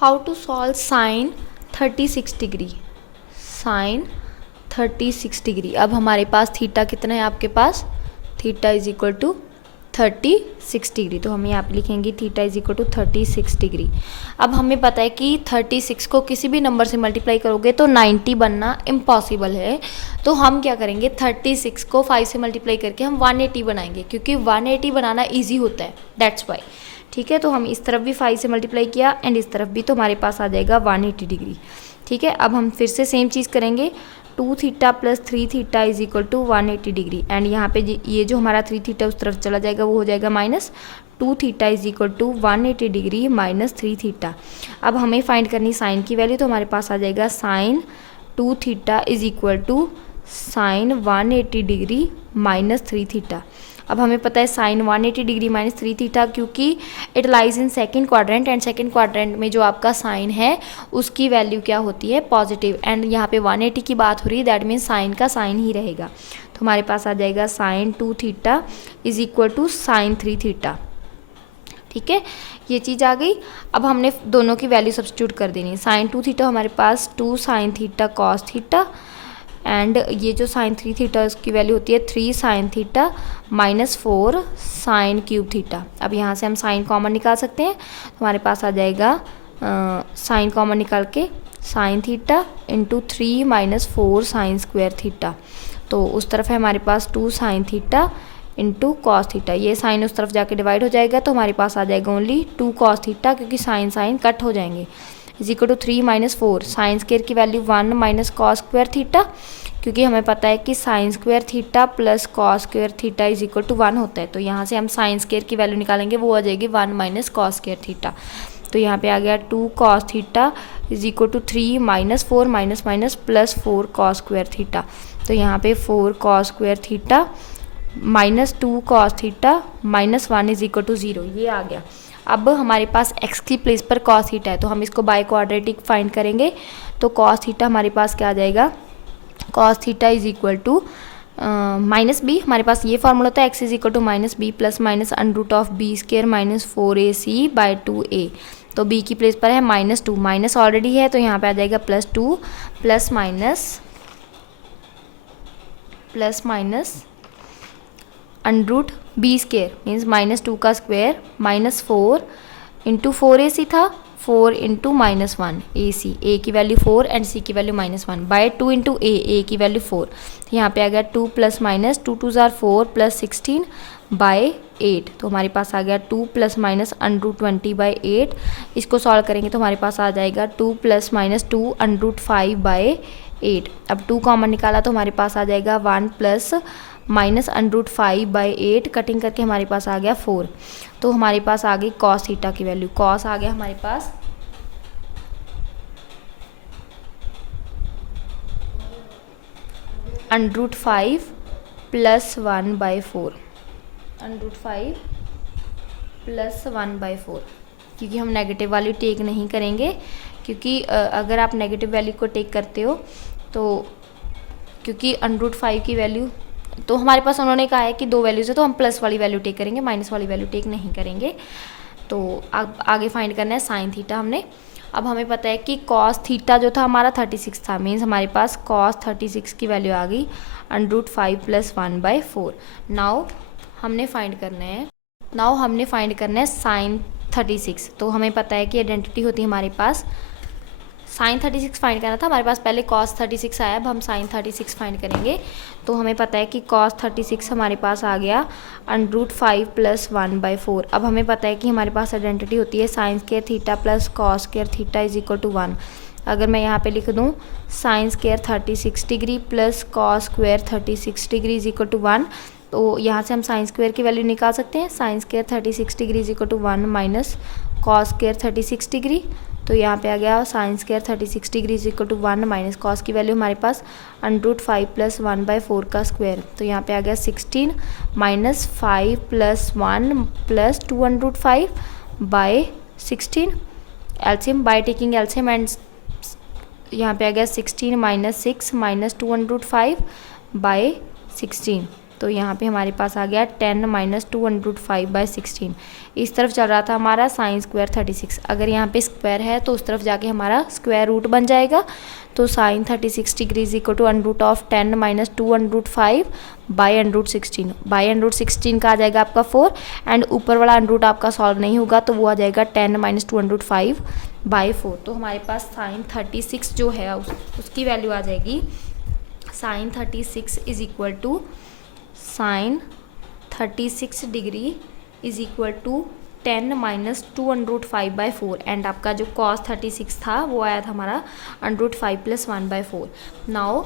How to solve sine 36 degree. Sine 36 degree. अब हमारे पास थीटा कितना है आपके पास, theta is equal to 36 degree. तो हम यहाँ पे लिखेंगे theta is equal to 36 degree. अब हमें पता है कि 36 को किसी भी नंबर से मल्टीप्लाई करोगे तो 90 बनना इम्पॉसिबल है। तो हम क्या करेंगे, 36 को 5 से मल्टीप्लाई करके हम 180 बनाएंगे, क्योंकि 180 बनाना ईजी होता है, दैट्स वाई। ठीक है, तो हम इस तरफ भी 5 से मल्टीप्लाई किया एंड इस तरफ भी, तो हमारे पास आ जाएगा 180 डिग्री। ठीक है, अब हम फिर से सेम चीज़ करेंगे, 2 theta plus 3 theta is equal to 180 degree. And यहाँ पे ये जो हमारा 3 थीटा उस तरफ चला जाएगा, वो हो जाएगा minus 2 theta is equal to 180 degree minus 3 theta. अब हमें फाइंड करनी साइन की वैल्यू, तो हमारे पास आ जाएगा sine 2 theta is equal to sine 180 degree minus 3 theta. अब हमें पता है साइन 180 डिग्री माइनस 3 थीटा, क्योंकि it lies in second quadrant, and second quadrant में जो आपका साइन है उसकी वैल्यू क्या होती है, पॉजिटिव। एंड यहाँ पे 180 की बात हो रही है, दैट मीन्स साइन का साइन ही रहेगा। तो हमारे पास आ जाएगा sine 2 theta is equal to sine 3 theta. ठीक है, ये चीज़ आ गई। अब हमने दोनों की वैल्यू सब्स्टिट्यूट कर देनी है। साइन 2 थीटा हमारे पास 2 sine theta cos theta, and ये जो साइन 3 थीटा उसकी वैल्यू होती है 3 sine theta minus 4 sine cube theta. अब यहाँ से हम साइन कॉमन निकाल सकते हैं, हमारे पास आ जाएगा साइन कॉमन निकाल के sine theta into 3 minus 4 sine square theta. तो उस तरफ है हमारे पास 2 sine theta into cos theta, ये साइन उस तरफ जाके डिवाइड हो जाएगा, तो हमारे पास आ जाएगा ओनली 2 कॉस थीटा, क्योंकि साइन साइन कट हो जाएंगे। Is equal to 3 minus 4 sine square की value 1 minus cos square theta, क्योंकि हमें पता है कि sine square theta plus cos square theta is equal to 1 होता है। तो यहाँ से हम साइन स्क्वायर की वैल्यू निकालेंगे, वो आ जाएगी 1 माइनस कॉस स्क्वायर थीटा। तो यहाँ पे आ गया 2 cos theta is equal to 3 minus 4 minus minus plus 4 cos square theta. तो यहाँ पे 4 cos square theta minus 2 cos theta minus 1 is equal to 0, ये आ गया। अब हमारे पास x की प्लेस पर cos थीटा है, तो हम इसको बाय क्वाड्रेटिक फाइंड करेंगे। तो cos थीटा हमारे पास क्या आ जाएगा, cos theta is equal to minus B. हमारे पास ये फॉर्मूला होता है x is equal to minus B plus minus under root of B square minus 4ac by 2a। तो b की प्लेस पर है माइनस 2, माइनस ऑलरेडी है तो यहाँ पे आ जाएगा plus 2 plus minus under root B square means minus 2 का स्क्वायर माइनस 4 इंटू 4ac था, 4 इंटू माइनस 1 ac, a की वैल्यू 4 एंड c की value minus 1 by 2 into a की वैल्यू 4। तो यहाँ पे आ गया 2 प्लस माइनस 2 2 जार 4 प्लस 16 बाय 8। तो हमारे पास आ गया 2 plus minus under root 20 bye 8। इसको सॉल्व करेंगे तो हमारे पास आ जाएगा 2 plus minus 2 under root 5 by 8। अब 2 कॉमन निकाला तो हमारे पास आ जाएगा 1 plus minus under root 5 by 8, cutting करके हमारे पास आ गया 4। तो हमारे पास आ गई कॉस थीटा की वैल्यू, कॉस आ गया हमारे पास under root 5 plus 1 by 4, under root 5 plus 1 by 4, क्योंकि हम नेगेटिव वैल्यू टेक नहीं करेंगे, क्योंकि अगर आप नेगेटिव वैल्यू को टेक करते हो तो क्योंकि अंडर रूट 5 की वैल्यू, तो हमारे पास उन्होंने कहा है कि 2 वैल्यूज है तो हम प्लस वाली वैल्यू टेक करेंगे, माइनस वाली वैल्यू टेक नहीं करेंगे। तो अब आगे फाइंड करना है साइन थीटा हमने। अब हमें पता है कि कॉस थीटा जो था हमारा 36 था, मीन्स हमारे पास कॉस 36 की वैल्यू आ गई under root 5 plus 1 by 4। Now हमने फाइंड करना है साइन 36। तो हमें पता है कि आइडेंटिटी होती है हमारे पास, साइन 36 फाइंड करना था, हमारे पास पहले कॉस 36 आया, अब हम साइन 36 फाइंड करेंगे। तो हमें पता है कि कॉस 36 हमारे पास आ गया अंडर रूट 5 प्लस 1 बाई 4। अब हमें पता है कि हमारे पास आइडेंटिटी होती है sine square theta plus cos square theta is equal to 1। अगर मैं यहाँ पे लिख दूँ sine square 36 degree plus cos square 36 degree is equal to 1, तो यहाँ से हम साइन स्क्वायर की वैल्यू निकाल सकते हैं। Sine square 36 degree is equal to 1 minus cos square 36 degree. तो यहाँ पे आ गया sine square 36 degree is equal to 1 minus cos की वैल्यू हमारे पास अंडर रूट 5 प्लस 1 बाई 4 का स्क्वायर। तो यहाँ पे आ गया 16 minus 5 plus 1 plus 2 under root 5 by 16, LCM by taking LCM, and यहाँ पे आ गया 16 minus 6 minus 2 under root 5 by 16। तो यहाँ पे हमारे पास आ गया 10 माइनस 2√5/16। इस तरफ चल रहा था हमारा साइन स्क्वायर 36। अगर यहाँ पे स्क्वायर है तो उस तरफ जाके हमारा स्क्वायर रूट बन जाएगा। तो sine 36 degree is equal to √10 minus 2√5/√16। /√16 का आ जाएगा आपका 4 एंड ऊपर वाला √ आपका सॉल्व नहीं होगा तो वो आ जाएगा 10 माइनस 2√5/4। तो हमारे पास साइन 36 जो है उसकी वैल्यू आ जाएगी sine 36 is equal to sine 36 degree is equal to 10 minus 2√5/4 and आपका जो कॉस 36 था वो आया था हमारा √5 + 1/4। नाउ